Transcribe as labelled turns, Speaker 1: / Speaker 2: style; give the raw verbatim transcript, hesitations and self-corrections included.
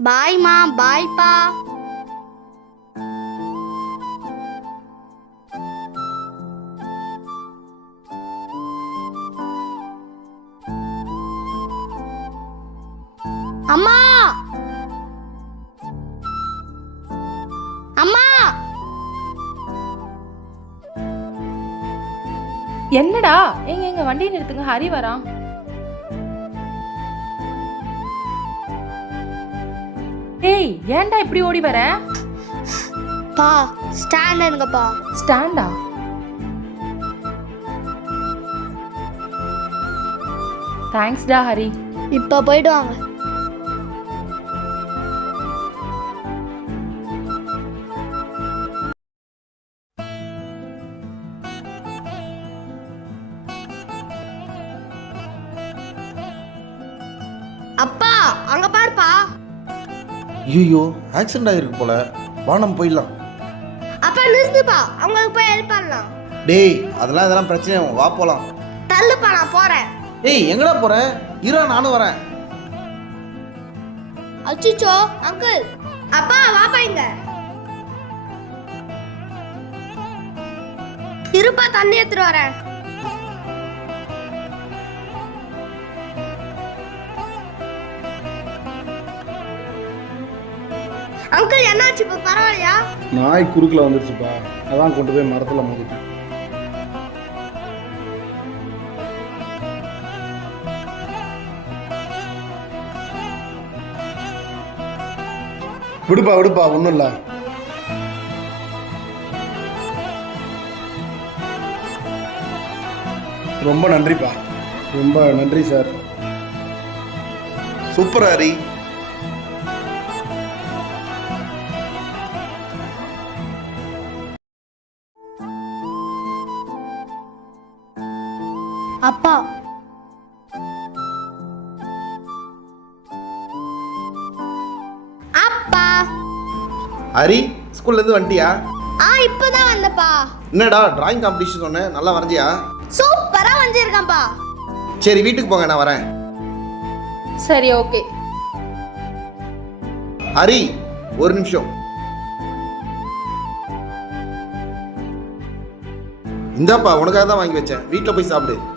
Speaker 1: பாய்மா, பாய்ப்பா. அம்மா, அம்மா.
Speaker 2: என்னடா? எங்க எங்க வண்டியை நிறுத்துங்க, ஹரி வரான். டேய், ஏன்டா இப்படி ஓடி வர?
Speaker 1: பா, ஸ்டாண்ட் எடுங்கப்பா.
Speaker 2: ஸ்டாண்டா? தேங்க்ஸ்டா ஹரி.
Speaker 1: இப்ப போயிடுவாங்க. அப்பா, அங்க பாருப்பா.
Speaker 3: ஐயோ, ஆக்சிடென்ட் ஆகிருக்கு போல. வா நம்ம போயிடலாம்.
Speaker 1: அப்பா நிறுத்துப்பா, அவங்களுக்கு போய் ஹெல்ப் பண்ணலாம்.
Speaker 3: டேய், அதெல்லாம் இதெல்லாம் பிரச்சனை ஆகும். வா போகலாம்.
Speaker 1: தள்ளுப்பா, நான் போறேன்.
Speaker 3: ஏய், எங்கடா போற? இரா, நானும் வரேன்.
Speaker 1: அச்சிச்சோ, அங்கிள். அப்பா வாப்பா இங்க. இருப்பா, தண்ணி எடுத்துட்டு வரேன். அங்கிள், என்னாச்சு? இப்போ பரவாயில்லையா?
Speaker 4: நாய் குறுக்கில் வந்துருச்சுப்பா, அதான் கொண்டு போய் மரத்தில் மோதிட்டேன். விடுப்பா விடுப்பா, ஒன்றும் இல்லை. ரொம்ப நன்றிப்பா, ரொம்ப நன்றி சார்.
Speaker 3: சூப்பர் ஹரி.
Speaker 1: அப்பா, அப்பா.
Speaker 3: ஹரி, ஸ்கூல்லேருந்து வந்துட்டியா?
Speaker 1: ஆ, இப்பதான் வந்தப்பா.
Speaker 3: என்னடா டிராயிங் காம்படிஷன் சொன்னேன், நல்லா வரைஞ்சியா?
Speaker 1: சூப்பரா வந்திருக்கேன்ப்பா.
Speaker 3: சரி, வீட்டுக்கு போங்க, நான் வரேன்.
Speaker 2: சரி, ஓகே.
Speaker 3: ஹரி, ஒரு நிமிஷம். இந்தாப்பா, உனக்காக தான் வாங்கி வச்சேன். வீட்டில் போய் சாப்பிடு.